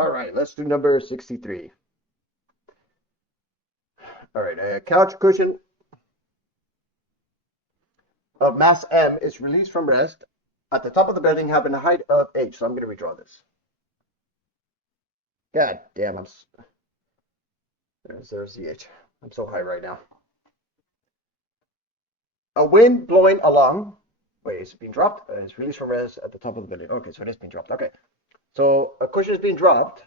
All right, let's do number 63. All right, a couch cushion of mass M is released from rest at the top of the building having a height of h. So I'm going to redraw this. God damn, there's the h. I'm so high right now. A wind blowing along. Wait, it's being dropped. It's released from rest at the top of the building. Okay, so it is being dropped. Okay, so a cushion is being dropped.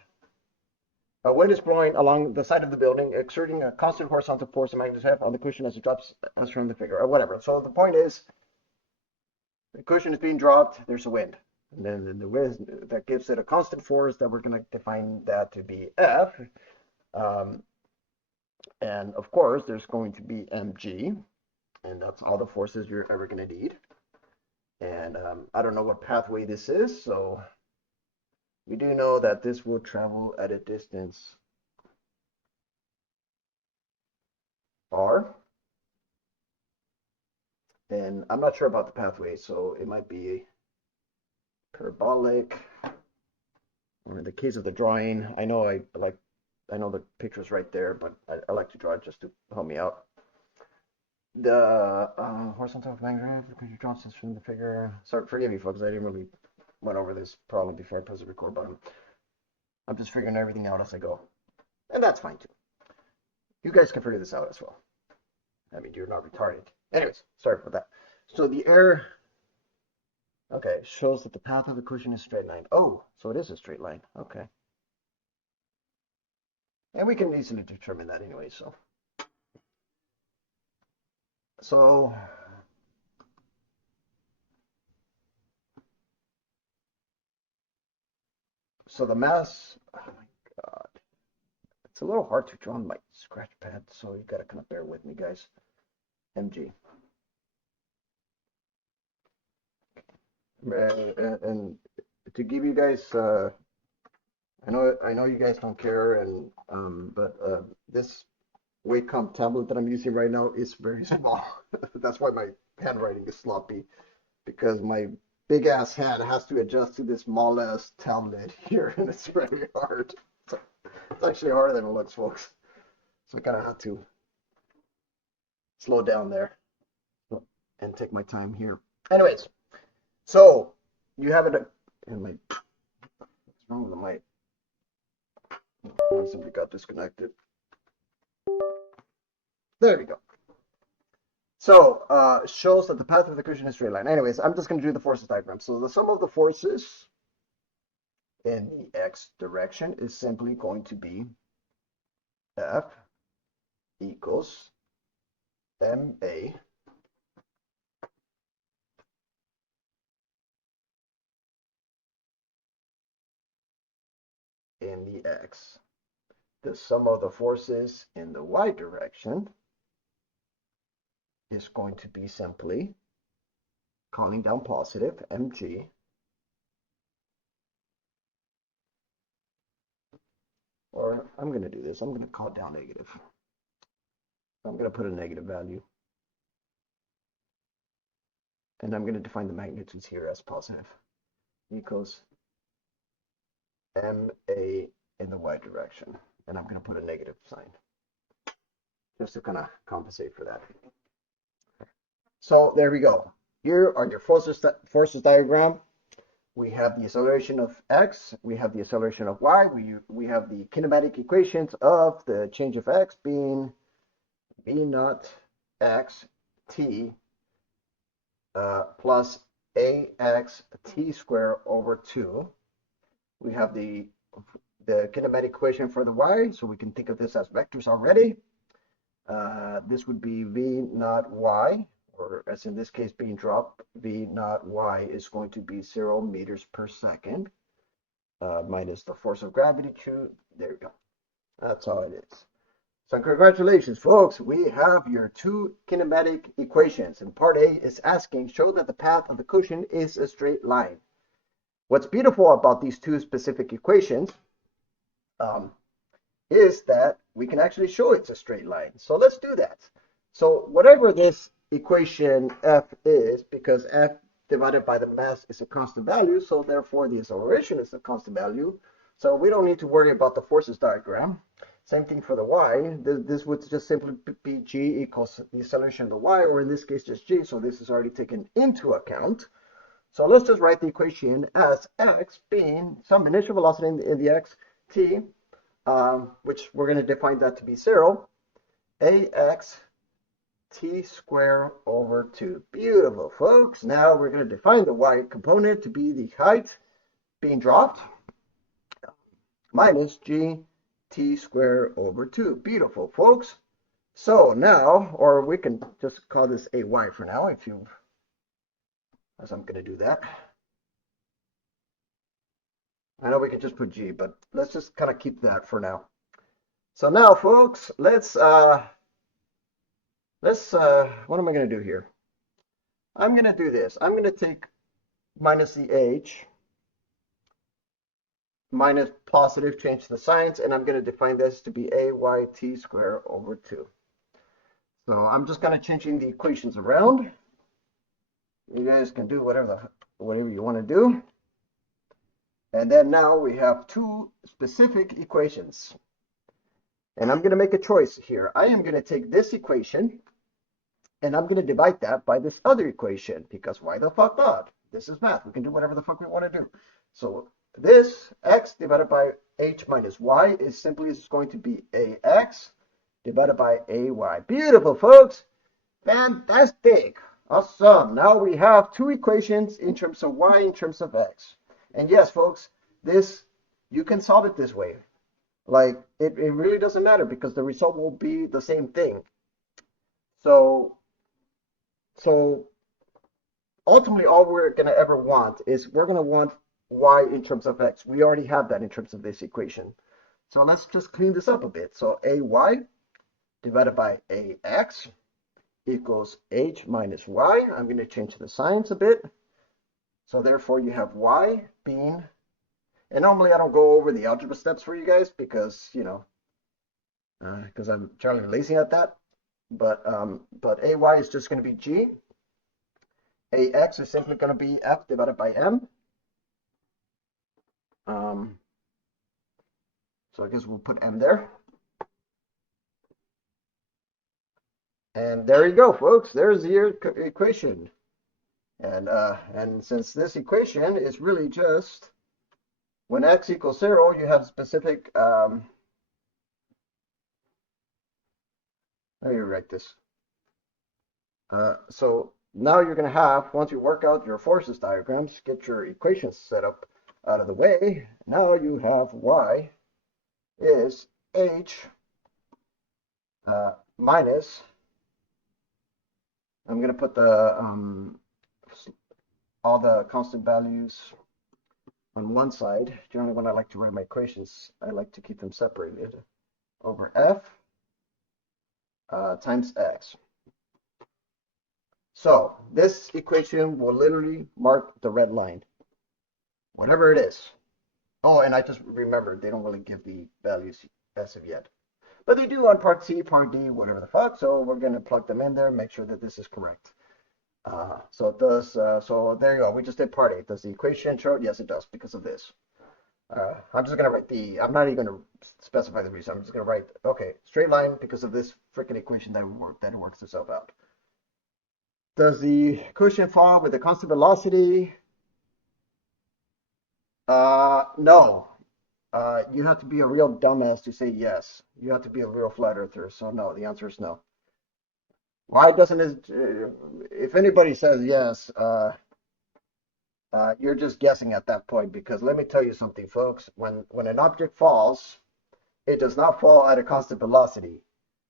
A wind is blowing along the side of the building, exerting a constant horizontal force and magnetic F on the cushion as it drops, as from the figure, or whatever. So the point is, the cushion is being dropped. There's a wind, and then the wind that gives it a constant force that we're going to define that to be F. Um, and of course, there's going to be mg, and that's all the forces you're ever going to need. And I don't know what pathway this is, so we do know that this will travel at a distance r. And I'm not sure about the pathway, so it might be parabolic. Or in the case of the drawing, I know the picture's right there, but I like to draw it just to help me out. The horizontal magnetic because you draw this from the figure. Sorry, forgive me, folks. I didn't really went over this probably before I press the record button. I'm just figuring everything out as I go, and that's fine too. You guys can figure this out as well. I mean, you're not retarded. Anyways, sorry for that. So the air, okay, shows that the path of the cushion is a straight line. Oh, so it is a straight line. Okay. And we can easily determine that anyway, so. So the mass, oh my God. It's a little hard to draw on my scratch pad, so you gotta kind of bear with me, guys. mg. And to give you guys, I know you guys don't care, and but this Wacom tablet that I'm using right now is very small. That's why my handwriting is sloppy, because my big ass hand has to adjust to this small ass tablet here, and it's very hard. It's actually harder than it looks, folks. So I kind of have to slow down there and take my time here. Anyways, so you have it in my. What's wrong with the mic? I simply got disconnected. There we go. So shows that the path of the cushion is straight line. Anyways, I'm just going to do the forces diagram. So the sum of the forces in the x direction is simply going to be F equals MA in the x. The sum of the forces in the y direction is going to be simply calling down positive mg or I'm going to do this. I'm going to call it down negative. I'm going to put a negative value. And I'm going to define the magnitudes here as positive. Equals MA in the y direction. And I'm going to put a negative sign. Just to kind of compensate for that. So there we go. Here are your forces diagram. We have the acceleration of x, we have the acceleration of y, we have the kinematic equations of the change of x being v naught x t plus ax t squared over 2. We have the kinematic equation for the y, so we can think of this as vectors already. This would be v naught y, or as in this case being dropped, v naught y is going to be 0 meters per second minus the force of gravity. There we go. That's how it is. So congratulations, folks. We have your two kinematic equations. And part A is asking, show that the path of the cushion is a straight line. What's beautiful about these two specific equations is that we can actually show it's a straight line. So let's do that. So whatever this equation F is, because F divided by the mass is a constant value, so therefore the acceleration is a constant value. So we don't need to worry about the forces diagram. Same thing for the y. This would just simply be g equals the acceleration of the y, or in this case just g. So this is already taken into account. So let's just write the equation as x being some initial velocity in the x, t, which we're going to define that to be 0, ax t squared over 2. Beautiful, folks. Now we're going to define the y component to be the height being dropped minus g t squared over 2. Beautiful, folks. So now, or we can just call this ay for now, as I'm going to do that. I know we can just put g, but let's just kind of keep that for now. So now, folks, let's what am I going to do here? I'm going to do this. I'm going to take minus the h, minus positive, change the signs, and I'm going to define this to be ayt squared over 2. So I'm just kind of changing the equations around. You guys can do whatever you want to do. And then now we have two specific equations. And I'm going to make a choice here. I am going to take this equation and I'm going to divide that by this other equation, because why the fuck not? This is math. We can do whatever the fuck we want to do. So this x divided by h minus y is simply just going to be ax divided by ay. Beautiful, folks. Fantastic. Awesome. Now we have two equations in terms of y, in terms of x. And yes, folks, this, you can solve it this way. Like, it really doesn't matter because the result will be the same thing. So ultimately, all we're going to ever want is we're going to want y in terms of x. We already have that in terms of this equation. So let's just clean this up a bit. So ay divided by ax equals h minus y. I'm going to change the signs a bit. So therefore, you have y being, and normally I don't go over the algebra steps for you guys because, you know, because I'm generally lazy at that. But ay is just going to be g. Ax is simply going to be f divided by m. So I guess we'll put m there. And there you go, folks. There's your equation. And since this equation is really just when x equals 0, you have specific. How do you write this? So now you're going to have, once you work out your forces diagrams, get your equations set up out of the way. Now you have y is h minus. I'm going to put the all the constant values on one side. Generally, when I like to write my equations, I like to keep them separated, over f times x. So this equation will literally mark the red line, whatever it is. Oh, and I just remembered they don't really give the values as of yet, but they do on part C, part D, whatever the fuck. So we're going to plug them in there, make sure that this is correct. So it does. So there you go. We just did part A. Does the equation show? Yes, it does, because of this. I'm just going to write I'm not even going to specify the reason. I'm just going to write, okay, straight line because of this freaking equation that works itself out. Does the cushion fall with the constant velocity? No. You have to be a real dumbass to say yes. You have to be a real flat earther. So no, the answer is no. Why doesn't it? If anybody says yes, you're just guessing at that point, because let me tell you something, folks. When an object falls, it does not fall at a constant velocity.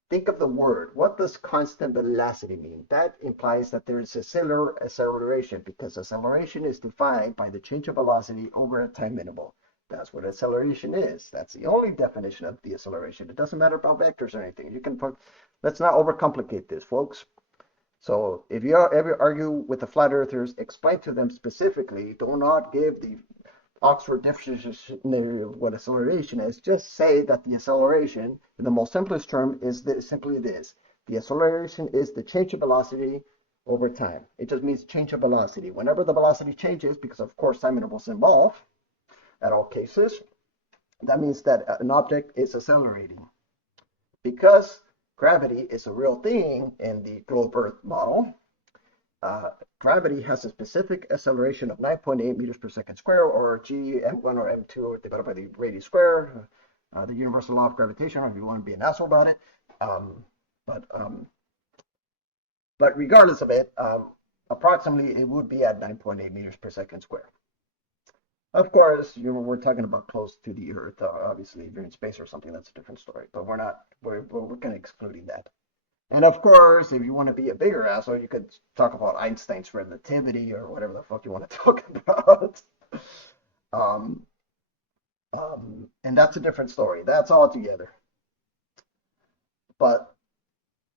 Think of the word. What does constant velocity mean? That implies that there is a similar acceleration, because acceleration is defined by the change of velocity over a time interval. That's what acceleration is. That's the only definition of the acceleration. It doesn't matter about vectors or anything. You can put, let's not overcomplicate this, folks. So if you ever argue with the flat earthers, explain to them specifically. Do not give the Oxford dictionary of what acceleration is. Just say that the acceleration, in the most simplest term, is simply this. The acceleration is the change of velocity over time. It just means change of velocity. Whenever the velocity changes, because of course time intervals involved at all cases, That means that an object is accelerating. Because gravity is a real thing in the globe Earth model, gravity has a specific acceleration of 9.8 meters per second square, or g m1 or m2 divided by the radius square, the universal law of gravitation, if you want to be an asshole about it. Um, but um, but regardless of it, approximately it would be at 9.8 meters per second square. Of course, we're talking about close to the Earth. Obviously, if you're in space or something, that's a different story. But we're not. We're kind of excluding that. And of course, if you want to be a bigger asshole, you could talk about Einstein's relativity or whatever the fuck you want to talk about. um, and that's a different story. That's all together. But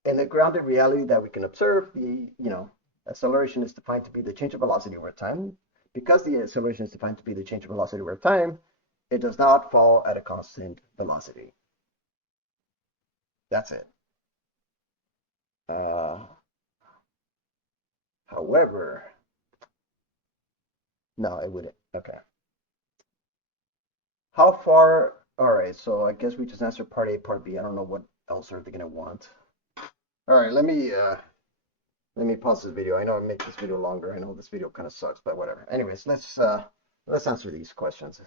in the grounded reality that we can observe, the acceleration is defined to be the change of velocity over time. Because the acceleration is defined to be the change of velocity over time, it does not fall at a constant velocity. That's it. However, no, it wouldn't. Okay. How far? All right, so I guess we just answered part A, part B. I don't know what else are they gonna want. All right, let me pause this video. I know I make this video longer. I know this video kind of sucks, but whatever. Anyways, let's answer these questions.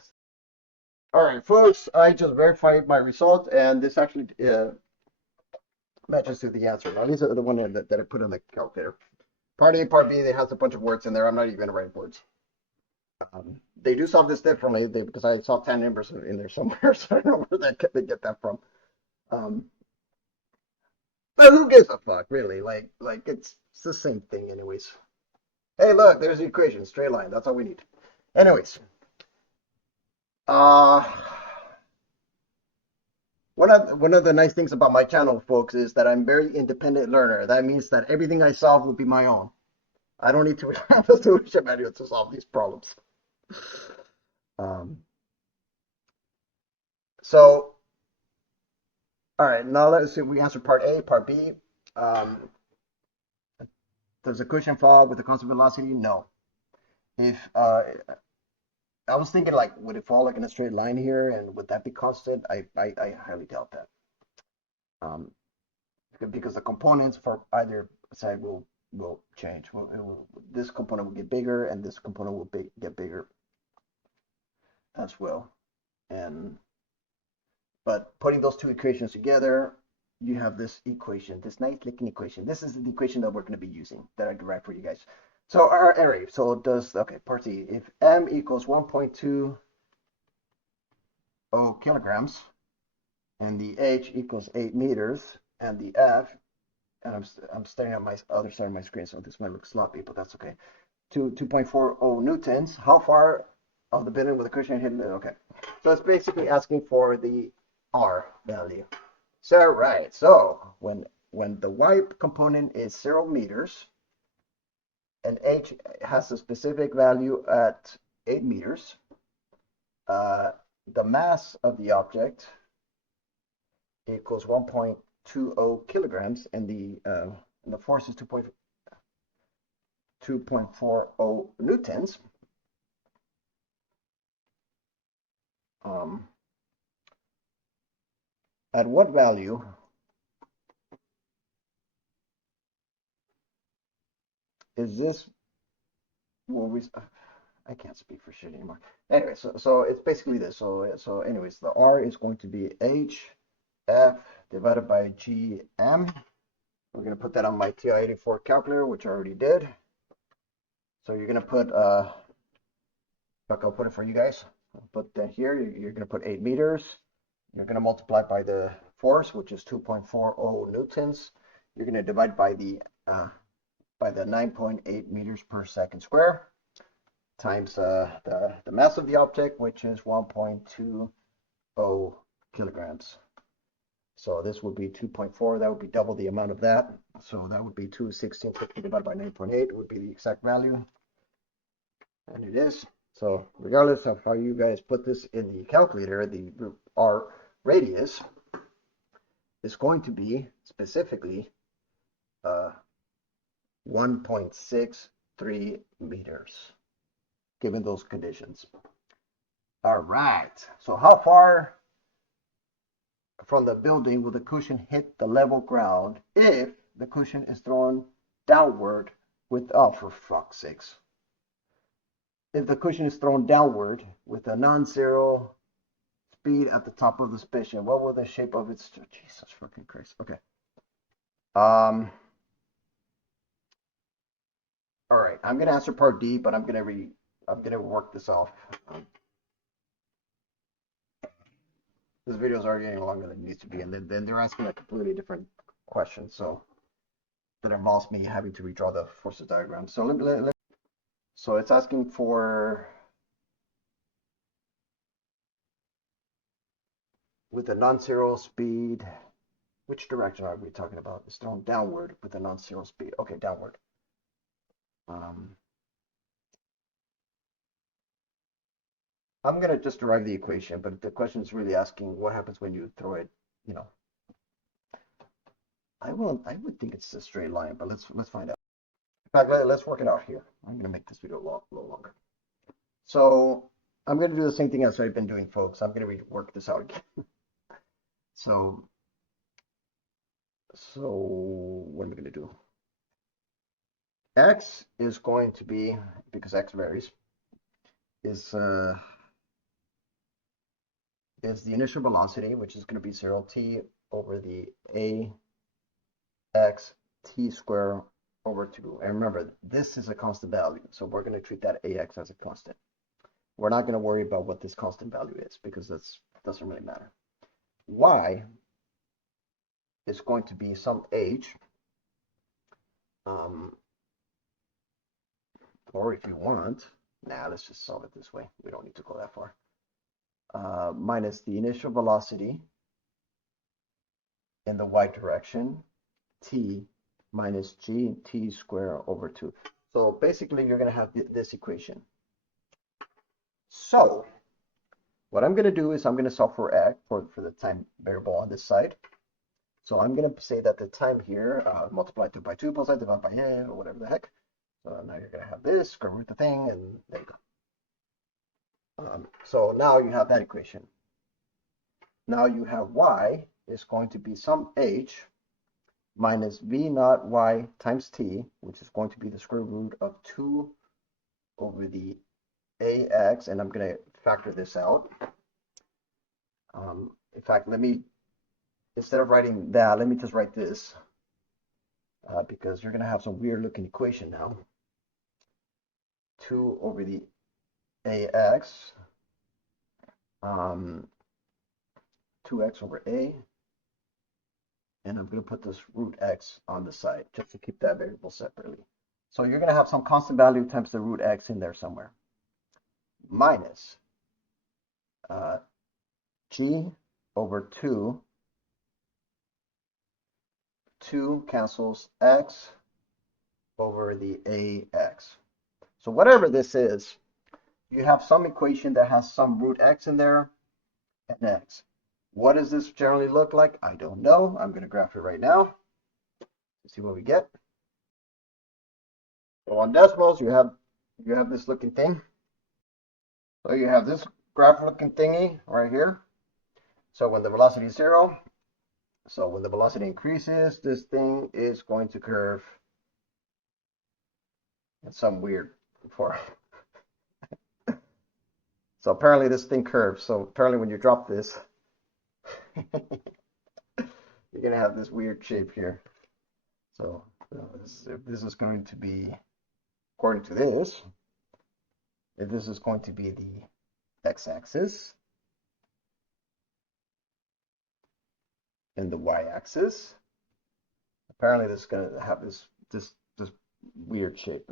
All right, folks, I just verified my result, and this actually matches to the answer. Now, these are the one that I put in the calculator. Part A, part B, they has a bunch of words in there. I'm not even gonna write words. They do solve this differently because I saw 10 numbers in there somewhere, so I don't know where they get that from. But who gives a fuck, really? Like it's the same thing, anyways. Hey, look, there's the equation, straight line. That's all we need. Anyways, uh, one of the nice things about my channel, folks, is that I'm very independent learner. That means that everything I solve will be my own. I don't need to have a solution manual to solve these problems. So, all right, now let's see. We answered part A, part B. Does the cushion fall with the constant velocity? No. If I was thinking, like, would it fall like in a straight line here, and would that be constant? I highly doubt that. Because the components for either side will change. This component will get bigger, and this component will get bigger as well. But putting those two equations together, you have this equation, this nice looking equation. This is the equation that we're going to be using, that I derived for you guys. So our area, so it does, okay, part C, if M equals 1.20 kilograms, and the H equals 8 meters, and the F, and I'm staring at my other side of my screen, so this might look sloppy, but that's okay, 2.40 newtons, how far of the building with the cushion hidden? Okay, so it's basically asking for the R value. So right, so when the Y component is 0 meters and H has a specific value at 8 meters, the mass of the object equals 1.20 kilograms, and the force is 2.40 newtons. At what value is this? Well, I can't speak for shit anymore. Anyway, so it's basically this. So anyways, the R is going to be HF divided by GM. We're gonna put that on my TI-84 calculator, which I already did. So you're gonna put look, I'll put it for you guys. I'll put that here. You're gonna put 8 meters. You're gonna multiply by the force, which is 2.40 newtons. You're gonna divide by the 9.8 meters per second square, times the mass of the object, which is 1.20 kilograms. So this would be 2.4. That would be double the amount of that. So that would be 216.50 divided by 9.8 would be the exact value. And it is. So regardless of how you guys put this in the calculator, our radius is going to be specifically 1.63 meters, given those conditions. All right. So how far from the building will the cushion hit the level ground if the cushion is thrown downward with, oh, for fuck's sakes. If the cushion is thrown downward with a non-zero speed at the top of the spaceship, what will the shape of its, Jesus fucking Christ. Okay. All right. I'm gonna answer part D, but I'm gonna work this off. This video is already getting longer than it needs to be, and then they're asking a completely different question, so that involves me having to redraw the forces diagram. So so it's asking for, with a non-zero speed, which direction are we talking about? It's thrown downward with a non-zero speed. Okay, downward. I'm gonna just derive the equation, but the question is really asking what happens when you throw it, you know. I would think it's a straight line, but let's find out. In fact, let's work it out here. I'm gonna make this video a little longer. So I'm gonna do the same thing as I've been doing, folks. I'm gonna work this out again. So what am I gonna do? X is going to be, because X varies, is the initial velocity, which is going to be 0t over the ax t squared over 2. And remember, this is a constant value, so we're going to treat that ax as a constant. We're not going to worry about what this constant value is, because that doesn't really matter. Y is going to be some h, or if you want, let's just solve it this way. We don't need to go that far. Minus the initial velocity in the y direction, t minus gt squared over 2. So basically, you're going to have this equation. So what I'm going to do is I'm going to solve for x, for the time variable on this side. So I'm going to say that the time here, multiply 2 by 2, both sides divided by n, or whatever the heck. So now you're going to have this, square root the thing, and there you go. So now you have that equation. Now you have y is going to be some h minus v naught y times t, which is going to be the square root of 2 over the ax, and I'm going to factor this out. In fact, instead of writing that, let me just write this, because you're going to have some weird looking equation now. 2 over the ax, 2x over a, and I'm going to put this root x on the side just to keep that variable separately. So you're going to have some constant value times the root x in there somewhere, minus g over 2, 2 cancels x over the ax. So whatever this is, you have some equation that has some root x in there and x. What does this generally look like? I don't know. I'm going to graph it right now. Let's see what we get. So on decimals, you have this looking thing. So you have this graph looking thingy right here. So when the velocity is 0, so when the velocity increases, this thing is going to curve in some weird form. So apparently this thing curves. So apparently when you drop this, you're going to have this weird shape here. So this is going to be, according to this, if this is going to be the x-axis and the y-axis, apparently this is going to have this weird shape.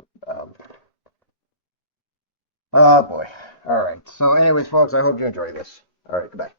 Oh boy. All right. So anyways, folks, I hope you enjoy this. All right, goodbye.